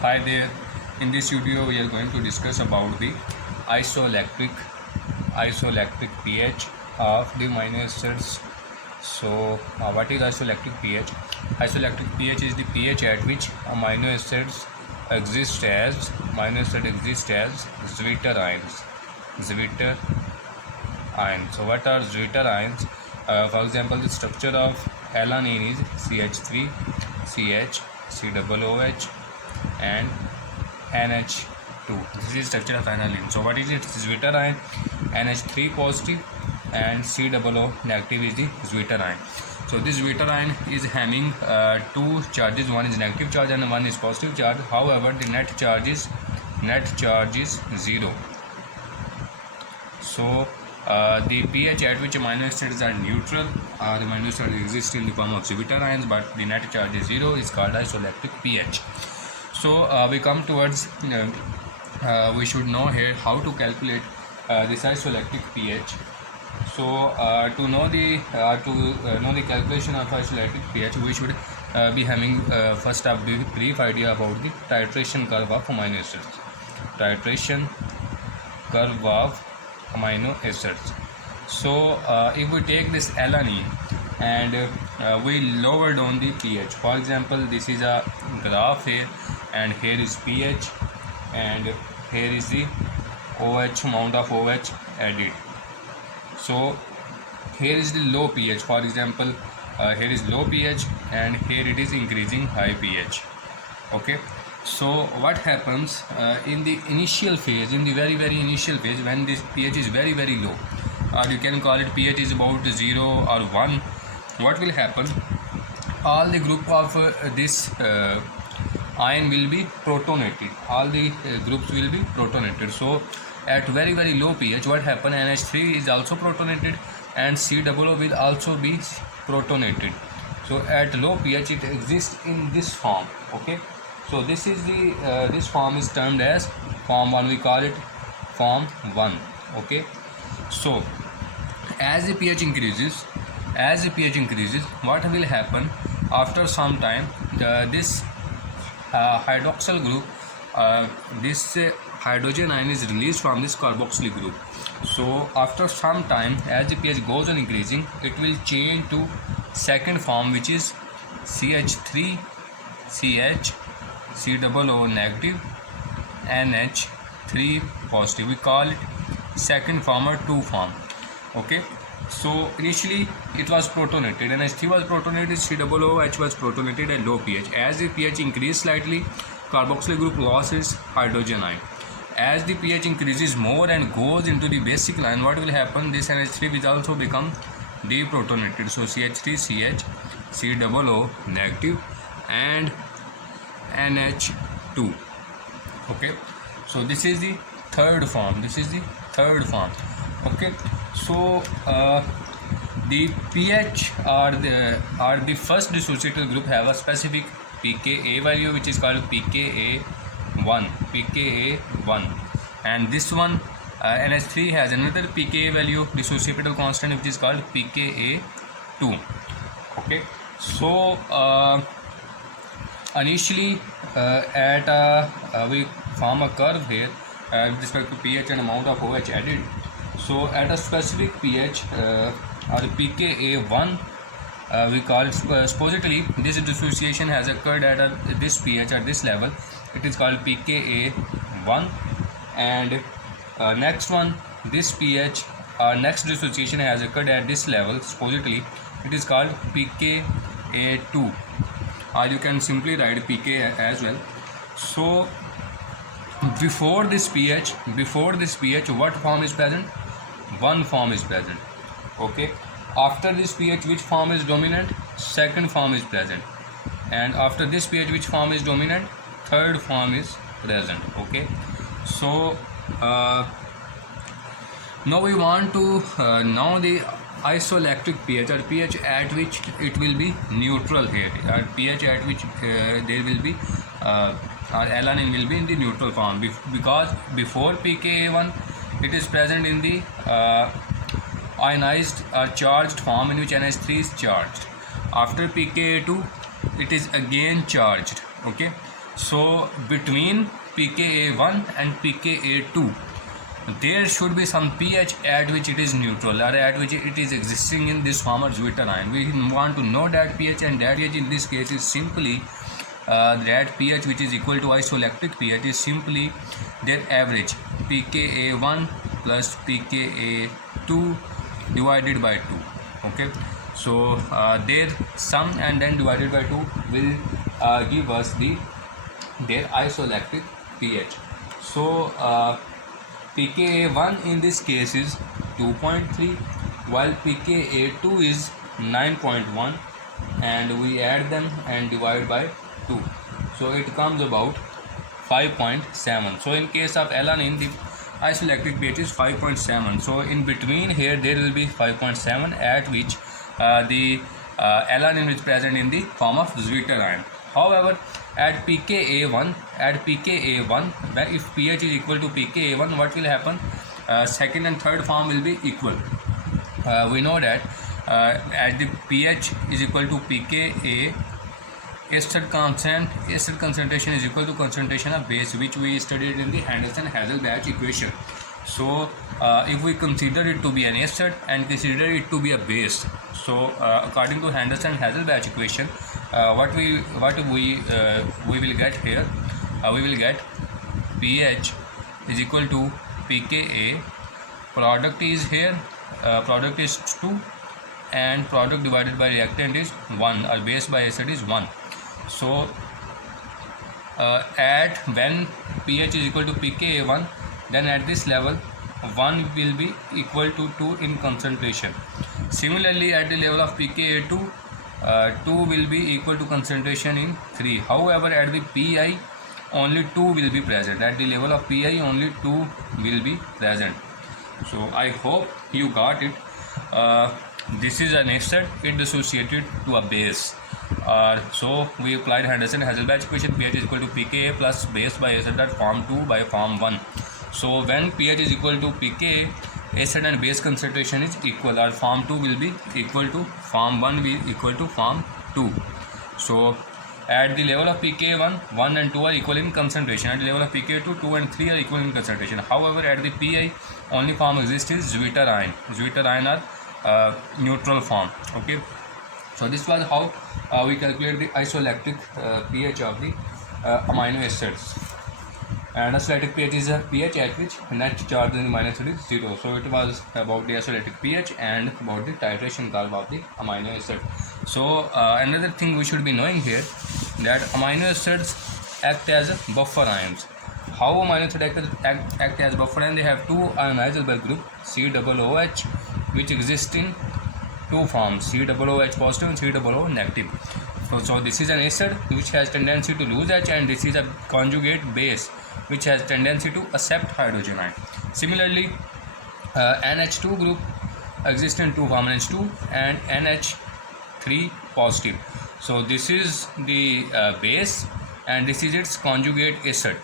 Hi there. In this video, we are going to discuss about the isoelectric pH of the amino acids. So, what is isoelectric pH? Isoelectric pH is the pH at which amino acids exist as Zwitter ions. Zwitter ions. So, what are Zwitter ions? For example, the structure of alanine is CH3, CH, COOH, and NH2. This is structure of aniline. So what is it? Zwitter ion. NH3 positive and COO negative is the Zwitter ion. So this Zwitter ion is having two charges. One is negative charge and one is positive charge. However, the net charge is 0. So the pH at which amino acids are neutral, the amino acids exist in the form of Zwitter ions, but the net charge is 0, is called isoelectric pH. So we come towards we should know here how to calculate this isoelectric pH. So to know the calculation of isoelectric pH, we should be having first a brief idea about the titration curve of amino acids. Titration curve of amino acids. So if we take this alanine and we lower down the pH, for example, this is a graph here, and here is pH and here is the OH, amount of OH added. So here is the low pH, for example, here is low pH and here it is increasing high pH. Okay, so what happens in the initial phase, in the very initial phase, when this pH is very low, or you can call it pH is about 0 or 1, what will happen? All the group of this ion will be protonated. All the groups will be protonated. So at very low pH, what happen? NH3 is also protonated and COO will also be protonated. So at low pH it exists in this form. Okay, so this is the this form is termed as form 1. We call it form 1. Okay, so as the pH increases, what will happen? After some time, this hydroxyl group, this hydrogen ion is released from this carboxyl group. So after some time, as the pH goes on increasing, it will change to second form, which is CH3, CH, COO negative, NH3 positive. We call it second form or 2 form. Okay, so initially it was protonated, NH3 was protonated, COOH was protonated at low pH. As the pH increased slightly, carboxyl group lost its hydrogen ion. As the pH increases more and goes into the basic line, what will happen? This NH3 will also become deprotonated. So CH3, CH, COO negative and NH2. Okay, so this is the third form. Okay, so the pH or the first dissociative group have a specific pKa value, which is called pKa1, and this one NH3 has another pKa value, dissociative constant, which is called pKa2. Okay, so initially we form a curve here with respect to pH and amount of OH added. So at a specific pH or pKa1, we call it, supposedly this dissociation has occurred at this pH, at this level, it is called pKa1, and next one, this pH, next dissociation has occurred at this level, supposedly it is called pKa2, or you can simply write pK as well. So before this pH, what form is present? One form is present. Okay, after this pH, which form is dominant? Second form is present. And after this pH, which form is dominant? Third form is present. Okay, so now we want to know the isoelectric pH, or pH at which it will be neutral here, or pH at which there will be alanine will be in the neutral form, because before pKa1 it is present in the ionized or charged form, in which NH3 is charged. After pKa2 it is again charged. Okay, So between pKa1 and pKa2, there should be some pH at which it is neutral, or at which it is existing in this form of zwitter ion. We want to know that pH, and that pH in this case is simply that pH which is equal to isoelectric pH is simply their average, pKa1 plus pKa2 divided by 2. Okay, so their sum and then divided by 2 will give us their isoelectric pH. So pKa1 in this case is 2.3, while pKa2 is 9.1, and we add them and divide by 2, so it comes about 5.7. So in case of alanine, the isoelectric pH is 5.7. So in between here there will be 5.7, at which the alanine is present in the form of zwitter ion. However, at pKa1, when if pH is equal to pKa1, what will happen? Second and third form will be equal. We know that at the pH is equal to pKa, ester concentration is equal to concentration of base, which we studied in the Henderson-Hasselbalch equation. So if we consider it to be an ester and consider it to be a base, so according to Henderson-Hasselbalch equation, what we will get here, we will get pH is equal to pKa, product is here, product is 2, and product divided by reactant is 1, or base by acid is 1. So at when pH is equal to pKa1, then at this level 1 will be equal to 2 in concentration. Similarly, at the level of pKa2, 2 will be equal to concentration in 3. However, at the pi only 2 will be present. At the level of pi only 2 will be present. So I hope you got it. This is an ester, it associated to a base. So we applied Henderson-Hasselbalch equation, pH is equal to pKa plus base by acid at form 2 by form 1. So when pH is equal to pKa, acid and base concentration is equal, or form 2 will be equal to form 1 will equal to form 2. So at the level of pKa1, 1 and 2 are equal in concentration. At the level of pKa2, 2 and 3 are equal in concentration. However, at the pi, only form exists is zwitter ion. Zwitter ion are neutral form. Okay, so this was how we calculate the isoelectric pH of the amino acids. And isoelectric pH is a pH at which net charge in the amino acid is 0. So it was about the isoelectric pH and about the titration curve of the amino acid. So another thing we should be knowing here, that amino acids act as buffer ions. How amino acids act as buffer ions? They have two ionizable group, COOH, which exist in two forms, COOH positive and COO negative. So this is an acid which has tendency to lose H, and this is a conjugate base which has tendency to accept hydrogen ion. Similarly, NH2 group exists in two forms, NH2 and NH3 positive. So this is the base, and this is its conjugate acid.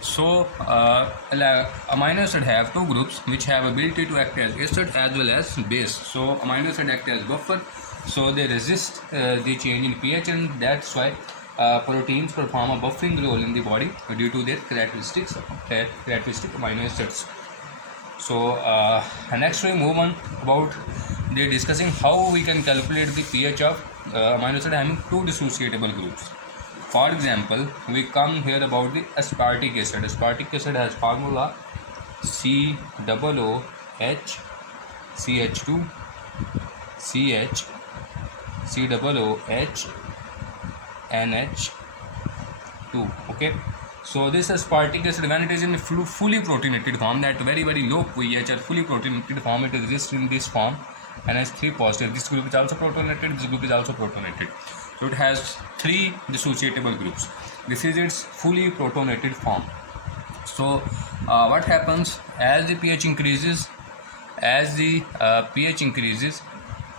So amino acid have two groups which have ability to act as acid as well as base. So amino acid act as buffer, so they resist the change in pH, and that's why proteins perform a buffering role in the body due to their characteristic amino acids. So next we move on about the discussing how we can calculate the pH of amino acid having two dissociable groups. For example, we come here about the aspartic acid. Aspartic acid has formula COOH CH2 CH COOH NH2. Okay, so this aspartic acid, when it is in fully protonated form, that very low pH or fully protonated form, it exists in this form, NH3 positive. This group is also protonated, this group is also protonated. So it has three dissociable groups. This is its fully protonated form. So what happens as the pH increases?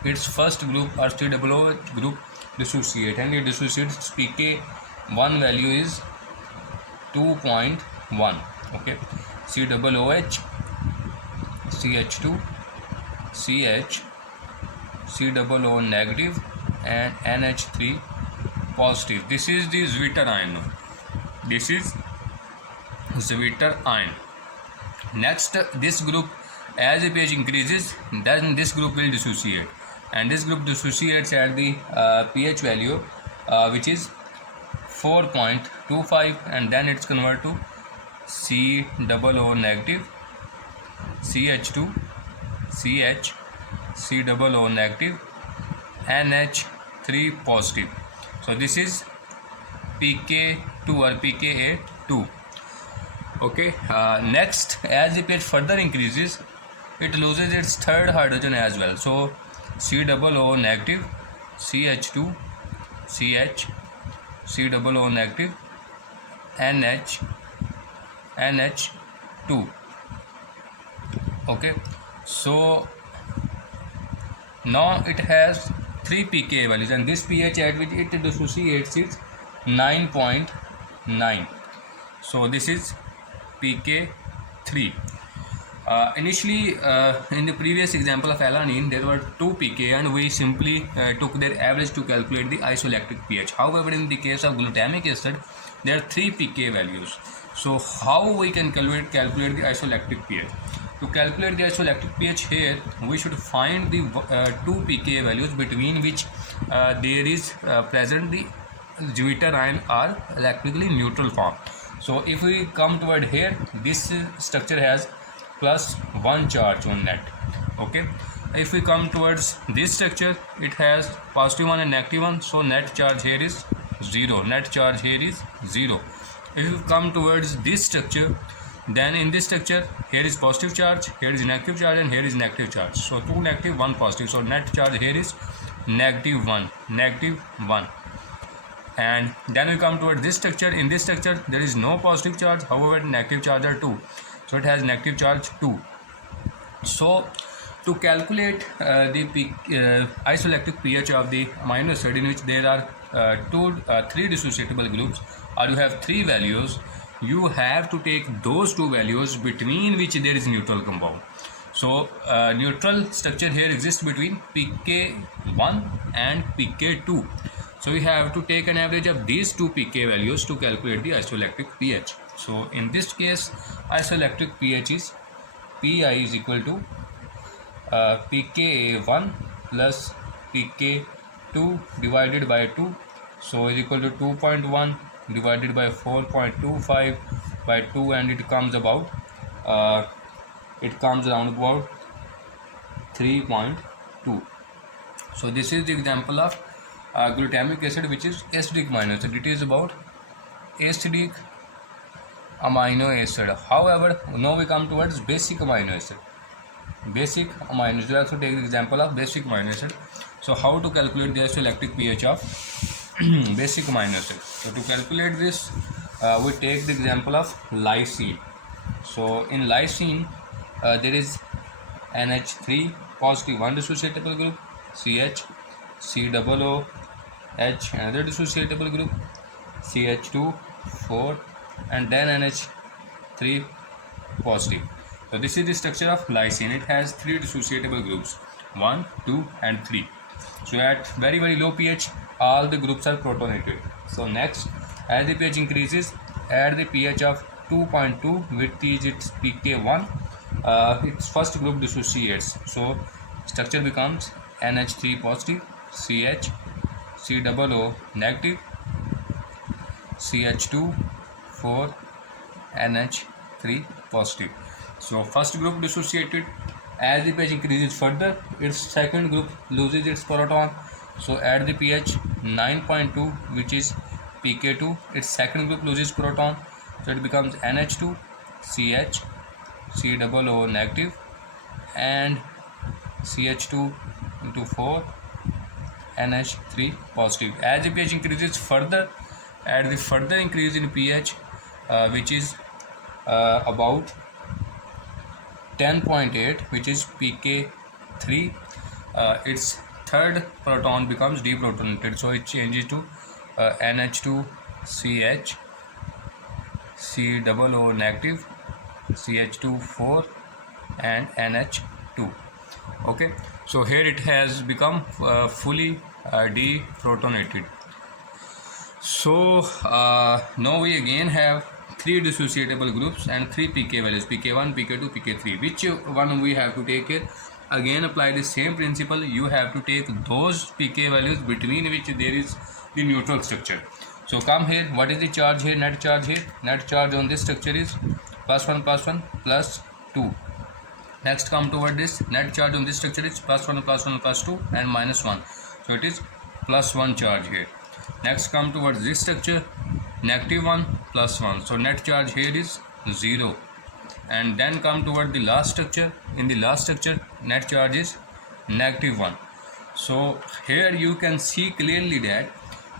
Its first group or COOH group dissociate, and it dissociates. pK1 value is 2.1. Okay, COOH CH2 CH COO negative and NH3 positive. This is the zwitter ion. This is Zwitter ion. Next, this group, as the pH increases, then this group will dissociate, and this group dissociates at the pH value which is 4.25, and then it's converted to COO negative, CH2, CH, COO negative, NH3 positive. So this is pK2 or pKa2. Okay. Next, as the pH further increases, it loses its third hydrogen as well. So COO negative, CH2, CH, COO negative, NH, NH2. Okay. So now it has 3 pKa values, and this pH at which it dissociates is 9.9. So this is pK3. Initially, in the previous example of alanine, there were 2 pK, and we simply took their average to calculate the isoelectric pH. However, in the case of glutamic acid, there are 3 pK values. So how we can calculate the isoelectric pH? To calculate the isoelectric pH here, we should find the 2 pK values between which there is present the Zwitter ion or electrically neutral form. So if we come toward here, this structure has +1 charge on net. Okay. If we come towards this structure, it has +1 and -1. So net charge here is 0. Net charge here is 0. If you come towards this structure, then in this structure, here is positive charge, here is negative charge, and here is negative charge. So 2 negative, 1 positive. So net charge here is -1, -1. And then we come towards this structure. In this structure, there is no positive charge, however negative charge are 2. So it has negative charge 2. So to calculate the isoelectric pH of the amino acid, in which there are 3 dissociable groups, or you have 3 values, you have to take those 2 values between which there is neutral compound. So neutral structure here exists between pK1 and pK2. So we have to take an average of these 2 pK values to calculate the isoelectric pH. So in this case, isoelectric pH is Pi is equal to pKa1 plus pK2 divided by 2. So is equal to 2.1 divided by 4.25 by 2, and it comes around about 3.2. So this is the example of glutamic acid, which is acidic amino acid. It is about acidic amino acid. However, now we come towards basic amino acid. Basic amino acid. We also take the example of basic amino acid. So how to calculate the isoelectric pH of basic amino acid? So to calculate this, we take the example of lysine. So in lysine, there is NH3 positive, one dissociable group, CH, COO, H, another dissociable group, CH2, 4, and then NH3 positive. So this is the structure of lysine. It has 3 dissociable groups, 1, 2, and 3. So at very low pH, all the groups are protonated. So next, as the pH increases, at the pH of 2.2, which is its pK1, its first group dissociates. So structure becomes NH3 positive, CH, COO negative, CH2, 4, NH3 positive. So first group dissociated. As the pH increases further, its second group loses its proton. So at the pH 9.2, which is pK2, its second group loses proton. So it becomes NH2, CH, COO negative, and CH2 into 4, NH3 positive. As the pH increases further, at the further increase in pH, which is about 10.8, which is pK3, its third proton becomes deprotonated. So it changes to NH2, CH, COO negative, CH2, 4, and NH2. Okay, so here it has become fully deprotonated. So now we again have 3 dissociable groups and 3 pK values, pK1, pK2, pK3. Which one we have to take here? Again apply the same principle. You have to take those pK values between which there is the neutral structure. So come here, what is the charge here? Net charge here. Net charge on this structure is +1 +1 +2. Next come toward this, net charge on this structure is +1 +1 +2 and -1. So it is +1 charge here. Next come towards this structure, -1 +1. So net charge here is 0. And then come toward the last structure. In the last structure, net charge is -1. So here you can see clearly that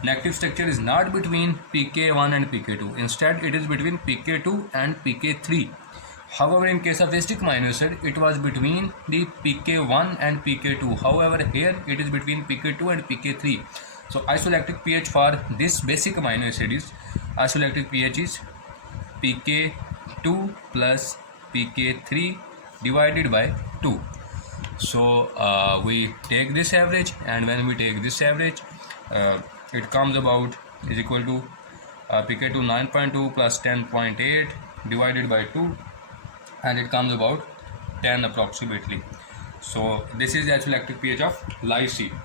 negative structure is not between pK1 and pK2. Instead, it is between pK2 and pK3. However, in case of acetic amino acid, it was between the pK1 and pK2. However, here it is between pK2 and pK3. So isoelectric pH for this basic amino acid is, isoelectric pH is pK2 plus pK3 divided by 2. So we take this average, and when we take this average, it comes about is equal to pK2 9.2 plus 10.8 divided by 2, and it comes about 10 approximately. So this is the isoelectric pH of lysine.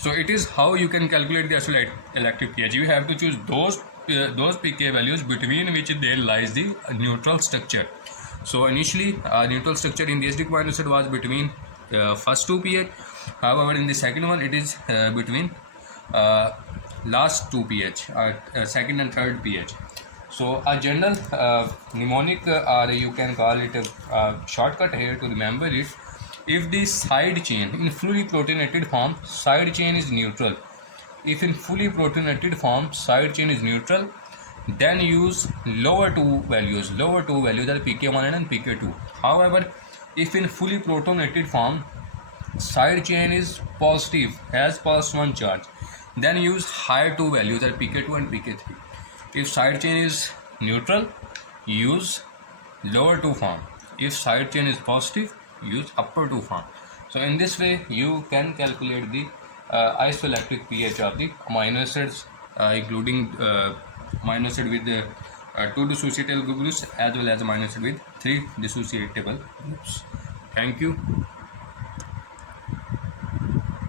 So it is how you can calculate the isoelectric pH. You have to choose those pK values between which there lies the neutral structure. So initially neutral structure in the acetic amino acid was between first two pH. However, in the second one it is between last two pH, second and third pH. So a general mnemonic, or you can call it a shortcut here to remember it. If the side chain in fully protonated form, side chain is neutral. If in fully protonated form side chain is neutral, then use lower two values are pK1 and pK2. However, if in fully protonated form side chain is positive, has +1 charge, then use higher two values are pK2 and pK3. If side chain is neutral, use lower two form. If side chain is positive, use upper two form. So in this way you can calculate the isoelectric pH of the amino acids, including amino acid with 2 dissociable groups as well as amino acid with 3 dissociable groups. Thank you.